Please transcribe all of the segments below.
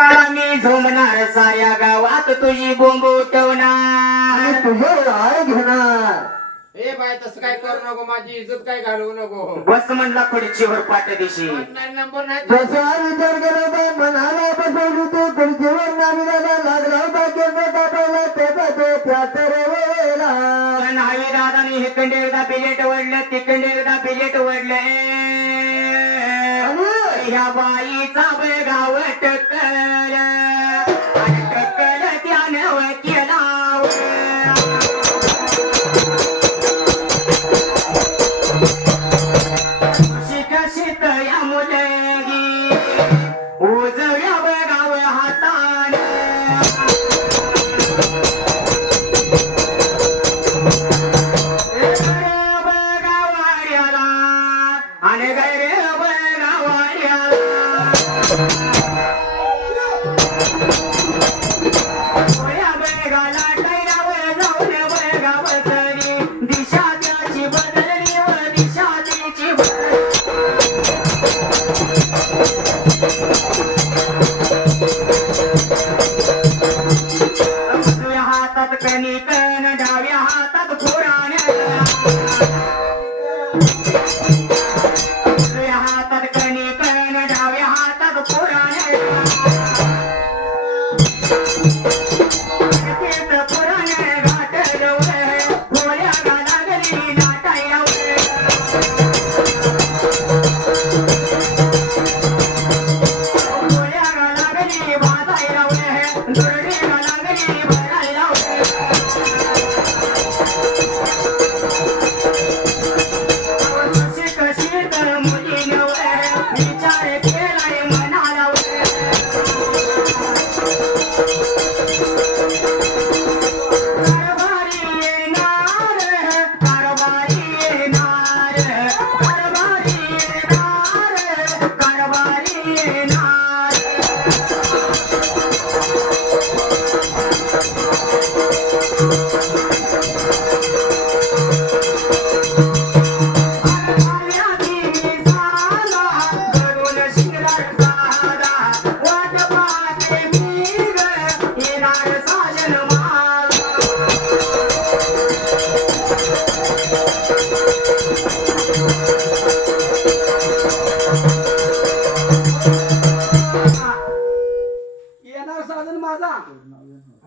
काळा मी झोमणार साऱ्या गावात तुझी बोंब आणि उठवणार तुझे राय घेणार. ए बाय तसं काय करू नको माझी इज्जत काय घालवू नको. बस म्हणला खुर्चीवर पाठ दिशी. नंबर नाही जसा विचार केला होता मनाला बसवली तू खुर्चीवर नाविलाला लागला होता केंद्र कापायला त्याचा तो त्यात रवला पण हवी दादानी हिकडे एकदा बिलेट वडलं तिकडे एकदा बिलेट वडलं ह्या बाईचा बेगाव हातात कणिक डाव्या हातात खोराण्या हातात कणिक न डाव्या हातात खोराण्या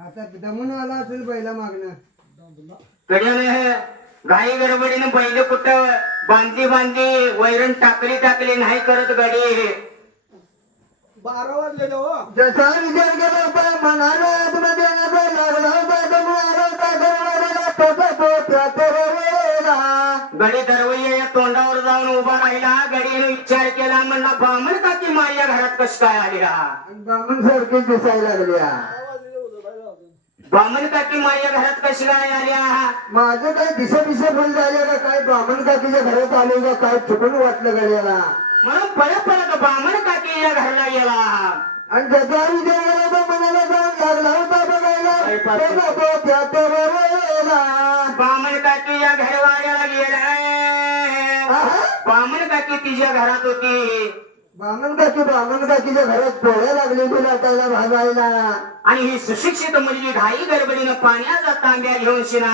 आता दमून आला असेल मागणं. घाई गडबडीनं बैल कुठं बांधली बांधली वैरण टाकली टाकली नाही करत गडी. बारा वाजले हो. जसा विचार केला होता देण्याचा लागला होता आला तो गडी तोंडावर जाऊन उभा राहिला. गडीने विचार केला म्हणला बामण का की माझ्या घरात कश काय आली बामण सारखी दिसायला लागल्या. बामण का की माझ्या घरात कशी काय आल्या माझं काय दिशा दिशा फुल झाले का? काय ब्राह्मण काकीच्या घरात आले का? काय चुकून वाटलं गड्याला म्हणून पळत पळत बामण काकी या घरला गेला. आणि ज्याचा गेला तो मनाला जाऊन लागला होता बघायला. अरे बाप. त्याचा तो त्यात रवला बामण काकी या घरवाड्याला गेला. बामण काकी तिच्या घरात होती. ब्राह्मण काकी काकीच्या घरात पोळ्या लागली लाटायला भाजायला. आणि ही सुशिक्षित मुलगी घाई गडबडीनं पाण्याचा तांब्या घेऊन शिना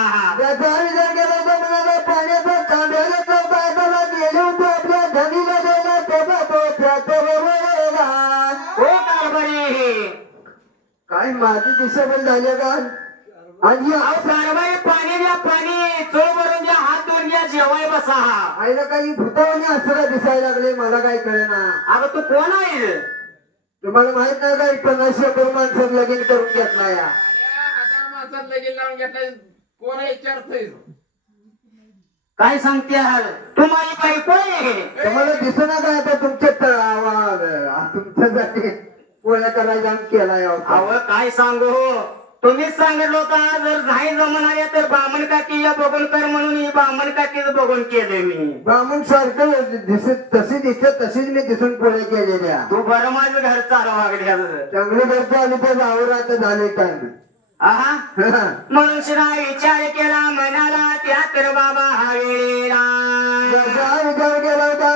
पाण्याचा गेले होते आपल्या धनीला द्यायला. तो हो कारभारी काय माझी दिशा पण झाली का? आणि अहो कारभारी बसा आईला काही भूतावानी असं का दिसायला लागले मला काय कळेना. अगं तू कोण आहे? तुम्हाला माहीत नाही का पन्नासशे करून माणसात लगीन करून घेतला या माणसात लगीन लावून घेतला कोण विचारतोय? काय सांगते? तू माझी बायको आहे? तुम्हाला दिसना का आता तुमच्या तळावर? तुमच्यासाठी पोळ्या करायचा आणि केला या अहो काय सांगू? तुम्हीच सांगितलं होता जर नाही आल्या तर बामण काकी या बघून कर म्हणून ही बामण काकीच बघून केले मी. ब्राह्मण सारखं दिसत तशी दिसत तशीच मी दिसून पोळ्या केलेल्या तू बरं माझं घर चालू वागल्याचं चांगली घरचे आली तर जावर आता झाले काय आहा? म्हणून शिरा विचार केला मनाला त्या तर बाबा हा वेळेला. जसा विचार केला होता